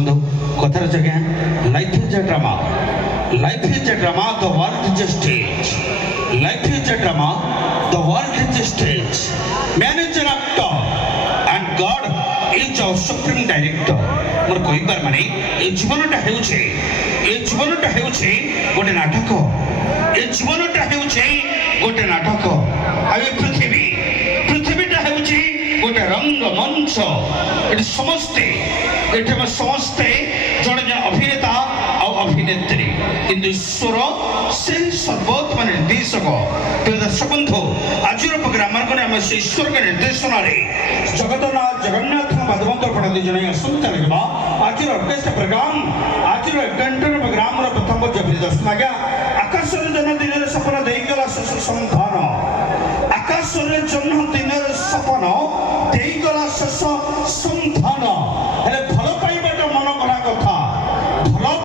ବନ୍ଧୁ କଥାର ଜାଗା life is a drama, life is a drama, the world is a stage, life is a drama, the world is a stage, man is an actor and God is our supreme director. ମୋର କହିବାର ମାନେ ଏ ଜୀବନଟା ହେଉଛି ଗୋଟେ ନାଟକ, ଏ ଜୀବନଟା ହେଉଛି ଗୋଟେ ନାଟକ। ଆଉ ଏ ପୃଥିବୀଟା ହେଉଛି ଗୋଟେ ରଙ୍ଗମଞ୍ଚ। ଏଠି ଆମେ ସମସ୍ତେ ଜଣେ ଜଣେ ଅଭିନେତା ଆଉ ଅଭିନେତ୍ରୀ, କିନ୍ତୁ ଈଶ୍ୱର ସେହି ସର୍ବୋତ୍ତମ ନିର୍ଦ୍ଦେଶକ। ପ୍ରିୟ ଦର୍ଶକ ବନ୍ଧୁ, ଆଜିର ପ୍ରୋଗ୍ରାମ ମାନଙ୍କରେ ଆମେ ସେ ଈଶ୍ୱରଙ୍କ ନିର୍ଦ୍ଦେଶନାରେ ଜଗନ୍ନାଥ ପାଦବନ୍ଦ ପ୍ରଣାଳୀ ଜଣାଇ ଆସନ୍ତା ଲାଗିବା ଆଜିର ଅର୍କେଷ୍ଟ୍ରା ପ୍ରୋଗ୍ରାମ। ଆଜିର 1 ଘଣ୍ଟାର ପ୍ରୋଗ୍ରାମର ପ୍ରଥମ ପ୍ରିୟ ଦର୍ଶକ ଆଜ୍ଞା, ଆକାଶରେ ଜନ୍ମ ଦିନରେ ସପନ ଦେଇଗଲା ଶେଷ ସନ୍ଧାନ, ଆକାଶରେ ଜନ୍ମ ଦିନରେ ସପନ ଦେଇଗଲା ଶେଷ ସନ୍ଧାନ। ହେଲେ